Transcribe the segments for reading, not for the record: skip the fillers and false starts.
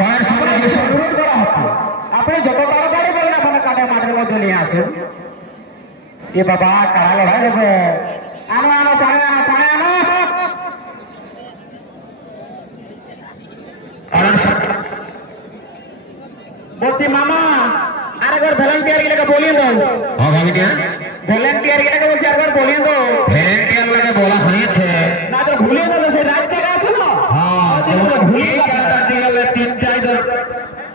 কার সামনে এসে অনুরোধ করা হচ্ছে আপনি যত তাড়াতাড়ি বলেন আপনার কাটা মাঠের মধ্যে নিয়ে আসেন। এ বাবা কারা লড়াই দেবে, আনো আনো পানে আনো পানে আনো। বলছি মামা আরেকবার ভলেন্টিয়ার গিলাকে বলিয়ে দাও। হ্যাঁ ভলেন্টিয়ার গিলাকে বলছি আরেকবার বলিয়ে দাও। ভলেন্টিয়ার লাগে বলা হয়েছে না তো ভুলে যাবে সেই রাজ্যটা আছে না। হ্যাঁ ভুলে গেলে তিনটাই ধর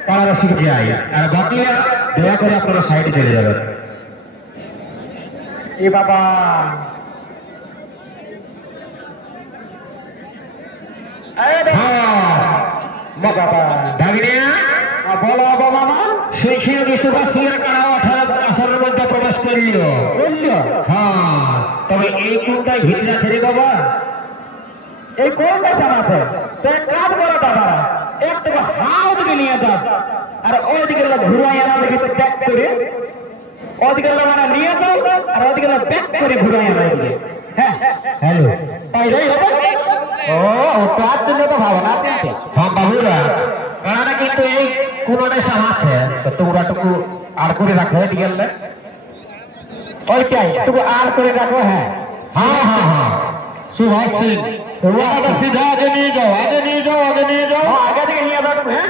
পাড়ার শিখে যায় আর বাকিরা দয়া করে আপনারা সাইডে চলে যাবেন। এ বাবা বলো মামা সেই বিশ্ববাসীরা কারা 18 মধ্যে প্রবেশ করল। হ্যাঁ তবে এই কোনটা ঘিরে আছে রে বাবা, এই কোনটা সারাতে তো এক কাজ করো বাবা, একটু হাও দিকে নিয়ে যাও আর ওইদিকে ঘুরাই আনা দেখি তো ব্যাক করে ওদিকে মানে নিয়ে যাও আর ওদিকে ব্যাক করে ঘুরাই আনা দিকে। হ্যাঁ হ্যালো পাইরাই হবে। ও তার জন্য তো ভাবনা চিন্তা। হ্যাঁ বাবুরা কারণটা কিন্তু এই কোনটা সামাছে তো তোমরাটুকু আর করে রাখো এদিকে ওইটাই টুকু আর করে রাখো। হ্যাঁ হ্যাঁ হ্যাঁ হ্যাঁ সুভাষ সিং सीधा आगे नहीं जाओ आगे नहीं जाओ आगे नहीं जाओ आगे दिखे নিয়ে যাও। হ্যাঁ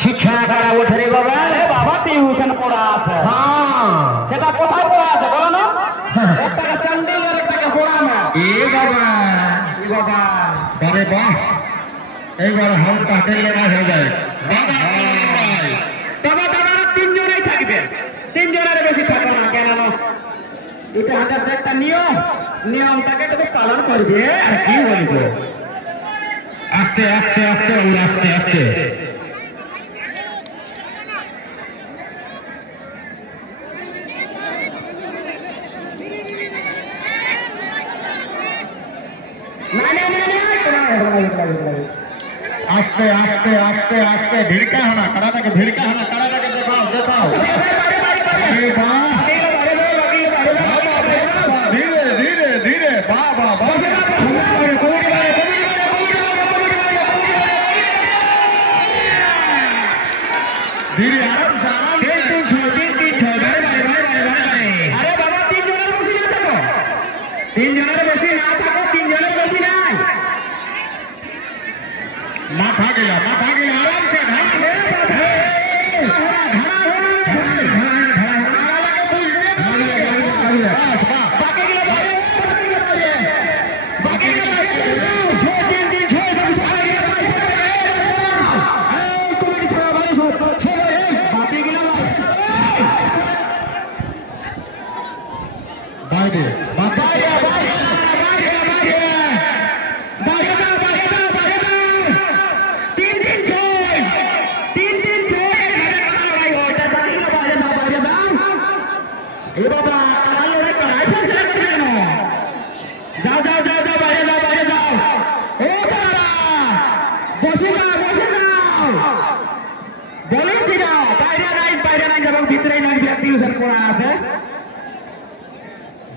শিক্ষা কারা ওঠে রে বাবা, বাবা টিউশন পড়া আছে। হ্যাঁ সেটা কোথায় পড়া আছে বলো না। একটাকে চন্ডিল আর একটাকে পড়ানো। এ বাবা আরে বাহ এইবার হাম কাটে লড়াই হয়ে যায়। তবে দাদা তিনজনেই থাকবে, তিনজনের বেশি থাকবে না কেন এটা হাজার যে একটা নিয়মটাকে তুমি পালন করবে আর কি বলবো। আস্তে আস্তে আস্তে আস্তে আস্তে আস্তে আস্তে আস্তে আস্তে भिड़का होना कराटाके भिड़का होना कराटाके देखाओ देखाओ। धीरे धीरे धीरे वाह वाह वाह धीरे आराम से तीन छो अरे बाबा तीन जনের বেশি না থাকো, तीन जনের বেশি না থাকো, 3 জনের বেশি নাই। माथा गिला आराम से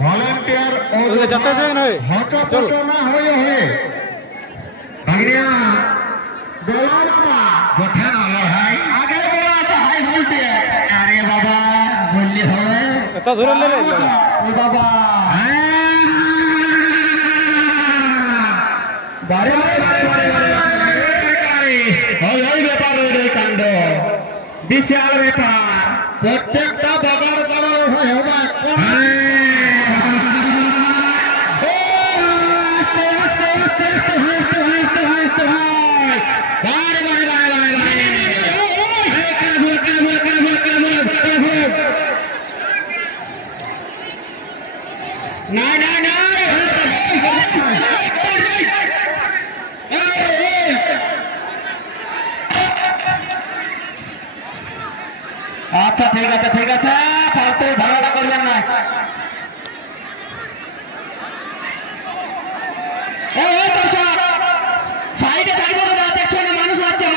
ভলেন্টিয়ার না হয়ে ভাগিয়া বলো বাবা কোথা না ভাই আগে বলো আছে হাই বলতে। আরে বাবা বললি হবে এটা ধরে নে বাবা বারে ওই ব্যাপার ওই কাণ্ড বিশাল ব্যাপার প্রত্যেকটা বাগার করা হবে। আচ্ছা ঠিক আছে ফালতু ঝামেলা করবেন না। সাইডে থাকবে না, দেখছো না মানুষ মারছে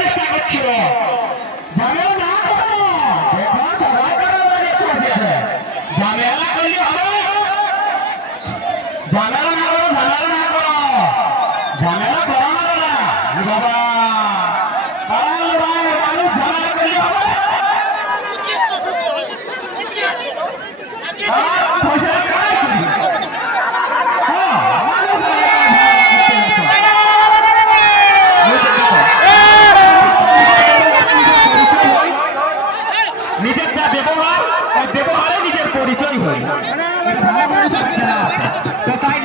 চেষ্টা করছিল ঝামেলা ঝামেলা করলে হবে। ঝামেলা না করো, ঝামেলা না করো, ঝামেলা করো না দাদা বাবা। আরে ভাই মানুষ ঝামেলা করলে হবে? নিজের যা ব্যবহার, ওই ব্যবহারে নিজের পরিচয় হয়। তাই